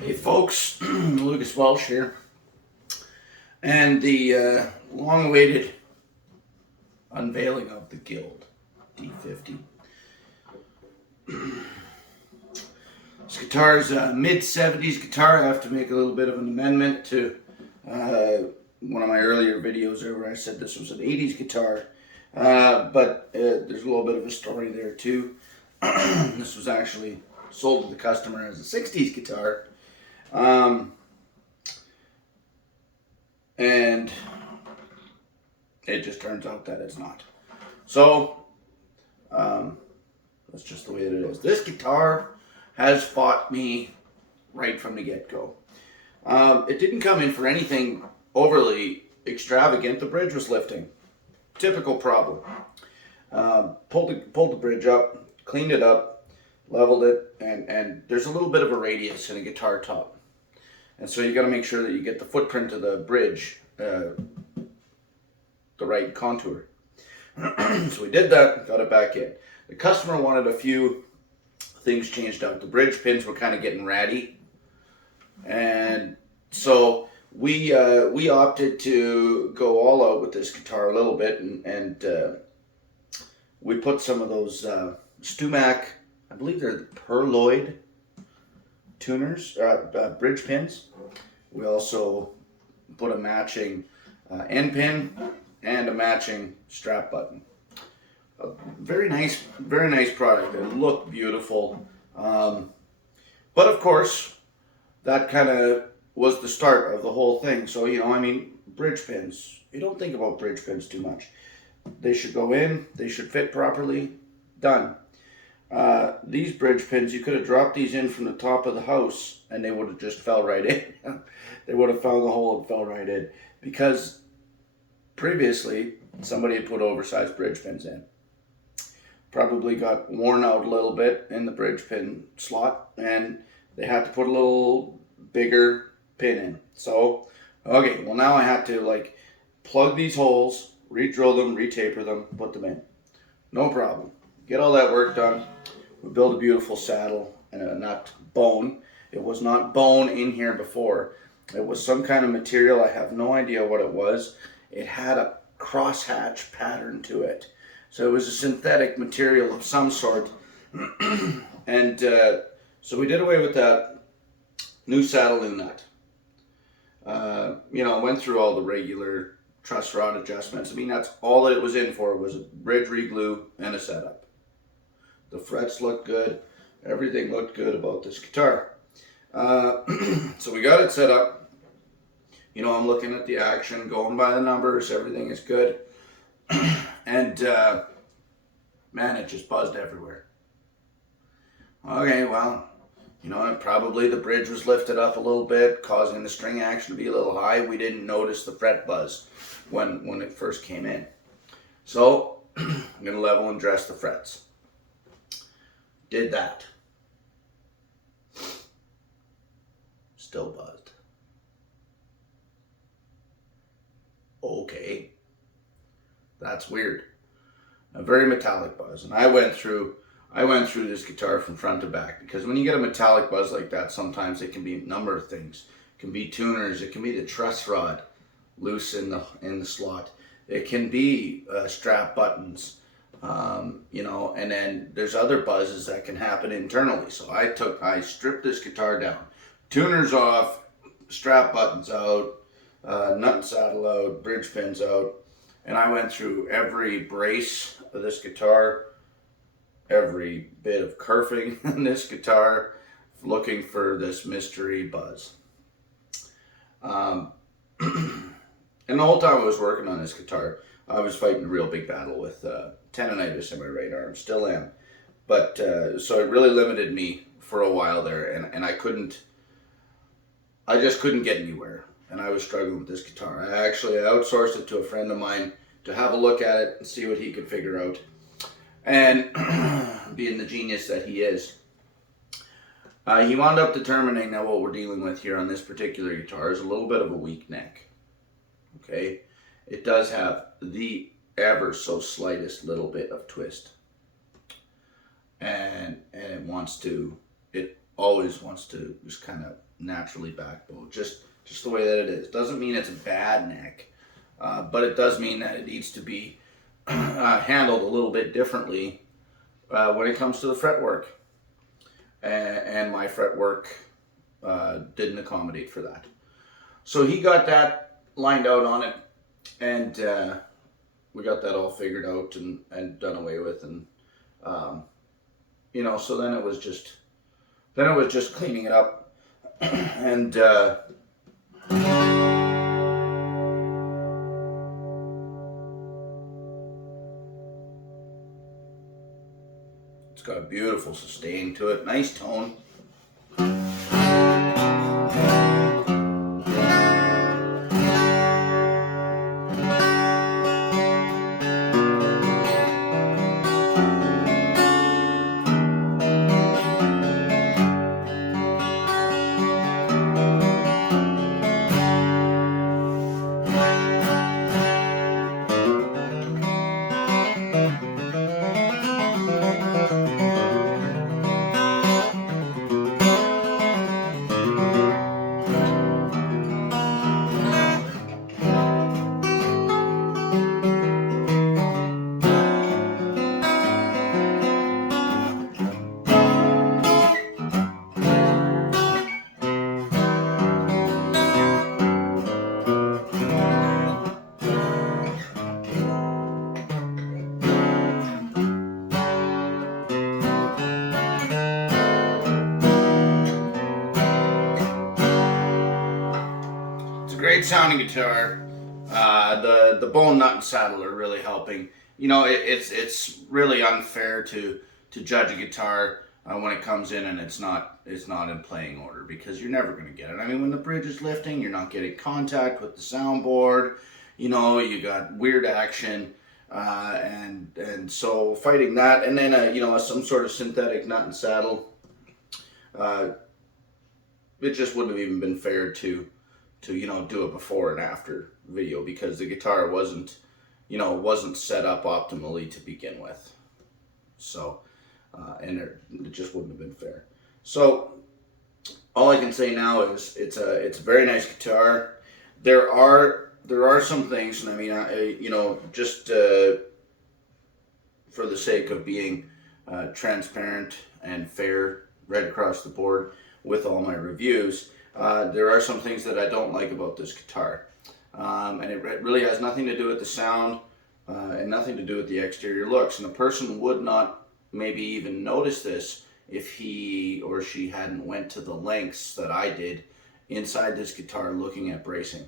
Hey folks, Lucas Welsh here, and the long-awaited unveiling of the Guild D50. This guitar is a mid-70s guitar. I have to make a little bit of an amendment to one of my earlier videos there where I said this was an 80s guitar, but there's a little bit of a story there too. This was actually sold to the customer as a 60s guitar. And it just turns out that it's not. So, that's just the way that it is. This guitar has fought me right from the get-go. It didn't come in for anything overly extravagant. The bridge was lifting. Typical problem. Pulled the bridge up, cleaned it up, leveled it, and there's a little bit of a radius in a guitar top. And so you got to make sure that you get the footprint of the bridge the right contour. So we did that, got it back in. The customer wanted a few things changed out. The bridge pins were kind of getting ratty, and so we opted to go all out with this guitar a little bit, and we put some of those Stumac, I believe they're the Perloid tuners, bridge pins. We also put a matching end pin and a matching strap button. A very nice product. They look beautiful. But of course, that kind of was the start of the whole thing. So, bridge pins. You don't think about bridge pins too much. They should go in, they should fit properly, done. These bridge pins, you could have dropped these in from the top of the house and they would have just fell right in. They would have found the hole and fell right in. Because previously, somebody had put oversized bridge pins in. Probably got worn out a little bit in the bridge pin slot, and they had to put a little bigger pin in. So, okay, well now I had to plug these holes, re-drill them, re-taper them, put them in. No problem. Get all that work done. We built a beautiful saddle and a nut bone. It was not bone in here before. It was some kind of material. I have no idea what it was. It had a crosshatch pattern to it. So it was a synthetic material of some sort. And so we did away with that. New saddle, new nut. Went through all the regular truss rod adjustments. That's all that it was in for, was a bridge reglue and a setup. The frets looked good. Everything looked good about this guitar. So we got it set up. I'm looking at the action, going by the numbers. Everything is good. And, man, it just buzzed everywhere. Okay, well, probably the bridge was lifted up a little bit, causing the string action to be a little high. We didn't notice the fret buzz when it first came in. So, I'm going to level and dress the frets. Did that. Still buzzed. Okay. That's weird. A very metallic buzz. And I went through this guitar from front to back, because when you get a metallic buzz like that, sometimes it can be a number of things. It can be tuners, it can be the truss rod loose in the slot. It can be strap buttons, and then there's other buzzes that can happen internally. So I stripped this guitar down. Tuners off, strap buttons out, nut and saddle out, bridge pins out. And I went through every brace of this guitar, every bit of kerfing in this guitar, looking for this mystery buzz. And the whole time I was working on this guitar, I was fighting a real big battle with tendonitis in my right arm, still am. But so it really limited me for a while there, and I just couldn't get anywhere. And I was struggling with this guitar. I outsourced it to a friend of mine to have a look at it and see what he could figure out. And being the genius that he is, he wound up determining that what we're dealing with here on this particular guitar is a little bit of a weak neck. Okay? It does have the ever so slightest little bit of twist. And it always wants to just kind of naturally backbow, just the way that it is. Doesn't mean it's a bad neck, but it does mean that it needs to be handled a little bit differently when it comes to the fretwork. And my fretwork didn't accommodate for that. So he got that lined out on it, and we got that all figured out and done away with, and you know, so then it was just cleaning it up, and it's got a beautiful sustain to it, nice tone. Great sounding guitar. The bone nut and saddle are really helping. You know, it's really unfair to judge a guitar when it comes in and it's not in playing order, because you're never going to get it. I mean, when the bridge is lifting, you're not getting contact with the soundboard. You know, you got weird action, and so fighting that, and then you know, some sort of synthetic nut and saddle. It just wouldn't have even been fair to you know, do a before and after video, because the guitar wasn't set up optimally to begin with. So and it just wouldn't have been fair. So all I can say now is it's a very nice guitar. There are some things, and I mean, you know, just for the sake of being transparent and fair right across the board with all my reviews, there are some things that I don't like about this guitar, and it really has nothing to do with the sound and nothing to do with the exterior looks. And a person would not maybe even notice this if he or she hadn't went to the lengths that I did inside this guitar looking at bracing.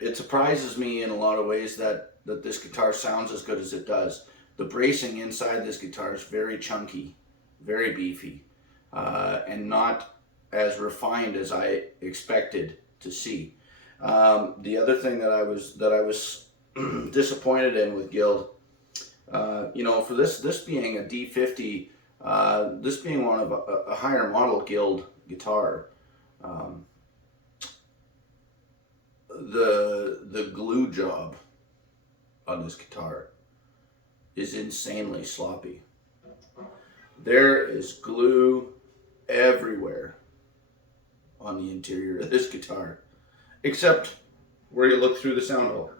It surprises me in a lot of ways that this guitar sounds as good as it does. The bracing inside this guitar is very chunky, very beefy, and not as refined as I expected to see. The other thing that I was disappointed in with Guild, you know, for this being a D50, this being one of a higher model Guild guitar, the glue job on this guitar is insanely sloppy. There is glue everywhere on the interior of this guitar, except where you look through the sound hole.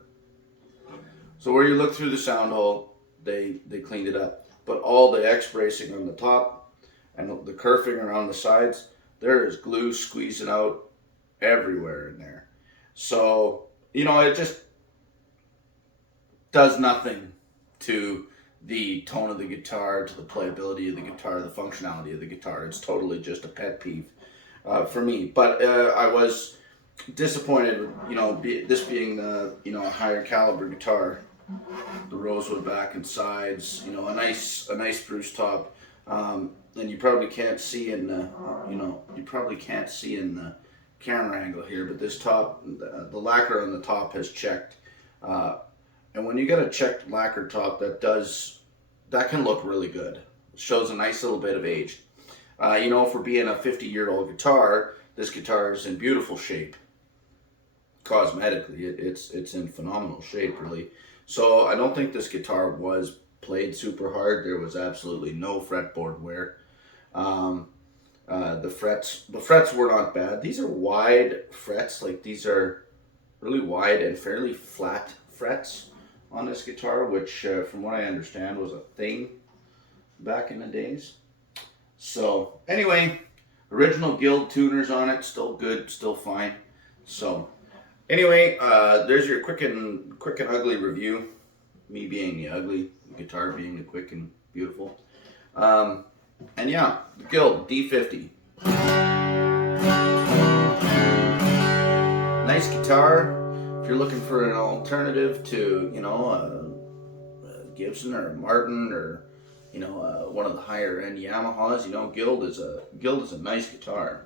So where you look through the sound hole, they cleaned it up. But all the X bracing on the top and the kerfing around the sides, there is glue squeezing out everywhere in there. So, you know, it just does nothing to the tone of the guitar, to the playability of the guitar, the functionality of the guitar. It's totally just a pet peeve for me. But I was disappointed with, you know, this being the, you know, a higher caliber guitar. The rosewood back and sides, you know, a nice spruce top, and you probably can't see in the, camera angle here, but this top, the lacquer on the top has checked, and when you get a checked lacquer top, that can look really good. It shows a nice little bit of age. You know, for being a 50-year-old guitar, this guitar is in beautiful shape. Cosmetically, it's in phenomenal shape, really. So I don't think this guitar was played super hard. There was absolutely no fretboard wear. The frets were not bad. These are wide frets, like these are really wide and fairly flat frets on this guitar, which from what I understand was a thing back in the days. So anyway, original Guild tuners on it, still good, still fine. So anyway, there's your quick and ugly review. Me being the ugly, the guitar being the quick and beautiful. And yeah, the Guild D50. Nice guitar. If you're looking for an alternative to, you know, a Gibson or a Martin or, you know, one of the higher end Yamahas, you know, Guild is a nice guitar.